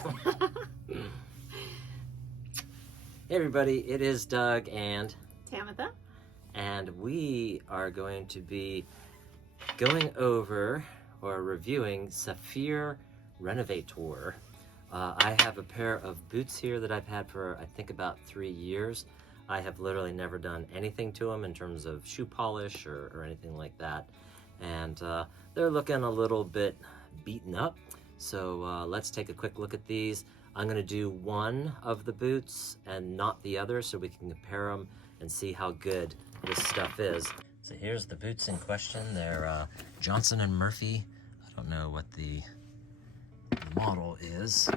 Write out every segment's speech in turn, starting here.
Hey everybody, it is Doug and Tamitha, and we are going to be going over or reviewing Saphir Renovateur. I have a pair of boots here that I've had for I think about 3 years. I have literally never done anything to them in terms of shoe polish or anything like that, and they're looking a little bit beaten up. So let's take a quick look at these. I'm going to do one of the boots and not the other so we can compare them and see how good this stuff is. So here's the boots in question. They're Johnson & Murphy. I don't know what the model is.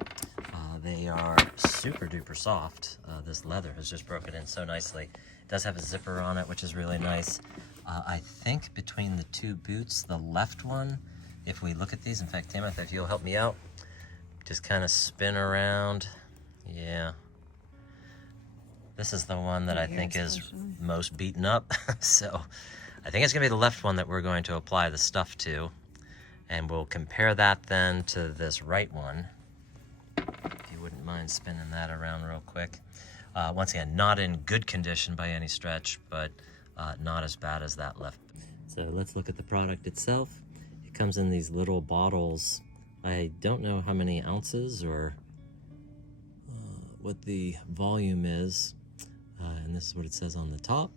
They are super duper soft. This leather has just broken in so nicely. It does have a zipper on it, which is really nice. I think between the two boots, the left one, if we look at these, in fact, Tamitha, if you'll help me out, just kind of spin around. Yeah. This is the one that I think is most beaten up. So I think it's gonna be the left one that we're going to apply the stuff to. And we'll compare that then to this right one. If you wouldn't mind spinning that around real quick. Once again, not in good condition by any stretch, but not as bad as that left. So let's look at the product itself. It comes in these little bottles. I don't know how many ounces or what the volume is. And this is what it says on the top.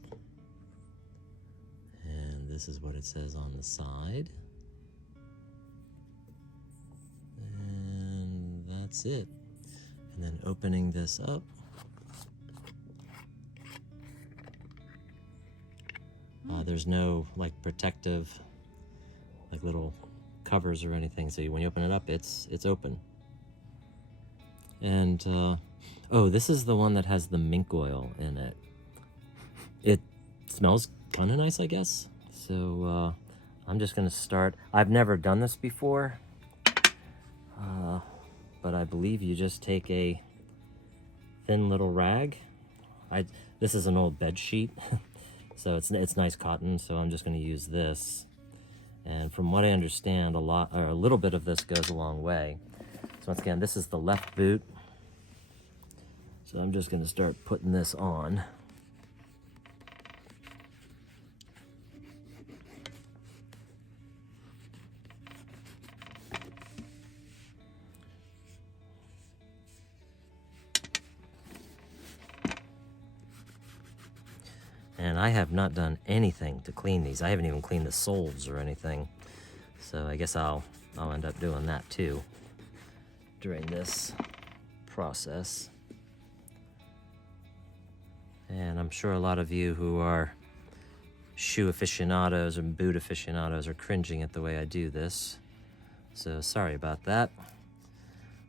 And this is what it says on the side. And that's it. And then opening this up. There's no like protective, like little covers or anything, so when you open it up, it's open. And oh, this is the one that has the mink oil in it. It smells kind of nice, I guess. So I'm just gonna start. I've never done this before, but I believe you just take a thin little rag. This is an old bed sheet, so it's nice cotton. So I'm just gonna use this. And from what I understand, a little bit of this goes a long way. So once again, this is the left boot. So I'm just gonna start putting this on. And I have not done anything to clean these. I haven't even cleaned the soles or anything. So I guess I'll end up doing that too during this process. And I'm sure a lot of you who are shoe aficionados and boot aficionados are cringing at the way I do this. So sorry about that.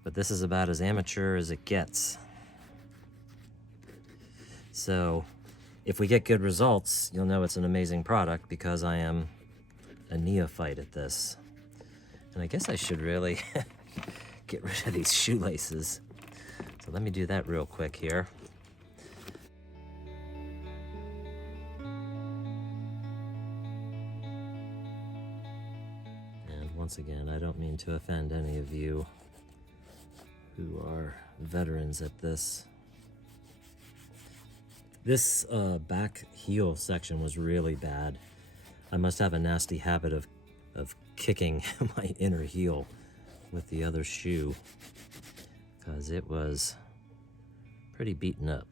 But this is about as amateur as it gets. So if we get good results, you'll know it's an amazing product because I am a neophyte at this. And I guess I should really get rid of these shoelaces. So let me do that real quick here. And once again, I don't mean to offend any of you who are veterans at this. This back heel section was really bad. I must have a nasty habit of kicking my inner heel with the other shoe because it was pretty beaten up.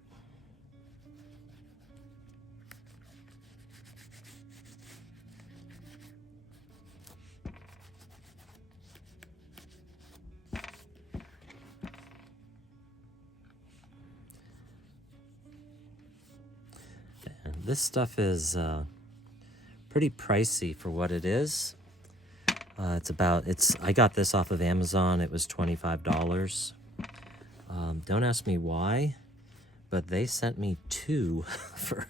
This stuff is pretty pricey for what it is. I got this off of Amazon. It was $25. Don't ask me why, but they sent me two for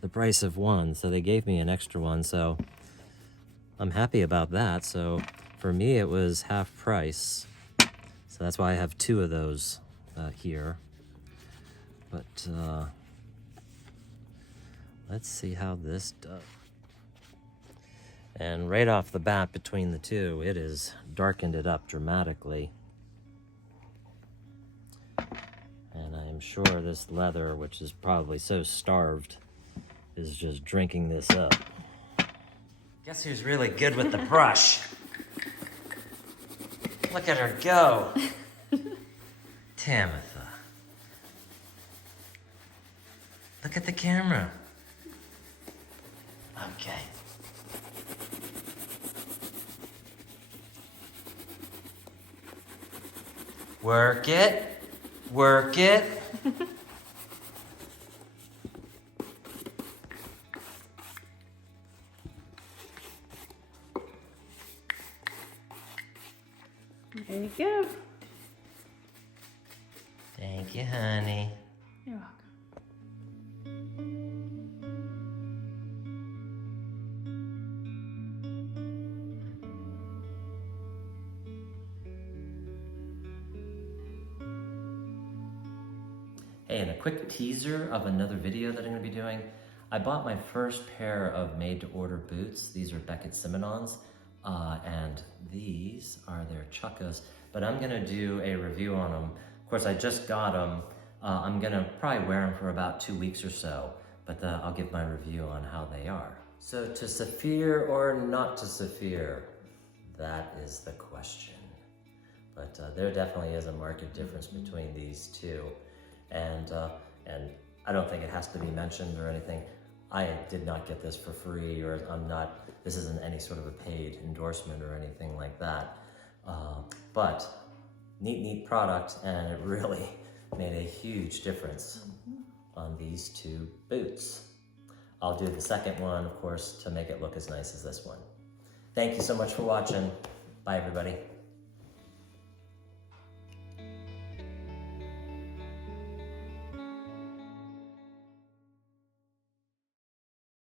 the price of one. So they gave me an extra one. So I'm happy about that. So for me, it was half price. So that's why I have two of those here. But let's see how this does. And right off the bat between the two, it has darkened it up dramatically. I'm sure this leather, which is probably so starved, is just drinking this up. Guess who's really good with the brush? Look at her go. Tamitha. Look at the camera. Okay. Work it. Work it. There you go. Thank you, honey. You're welcome. Hey, and a quick teaser of another video that I'm going to be doing. I bought my first pair of made-to-order boots. These are Beckett Simonons, and these are their Chuckos, but I'm going to do a review on them. Of course, I just got them. I'm going to probably wear them for about 2 weeks or so, but I'll give my review on how they are. So to Saphir or not to Saphir? That is the question. But there definitely is a marked difference between these two. And I don't think it has to be mentioned or anything. I did not get this for free, or this isn't any sort of a paid endorsement or anything like that. But neat product, and it really made a huge difference on these two boots. I'll do the second one, of course, to make it look as nice as this one. Thank you so much for watching. Bye, everybody.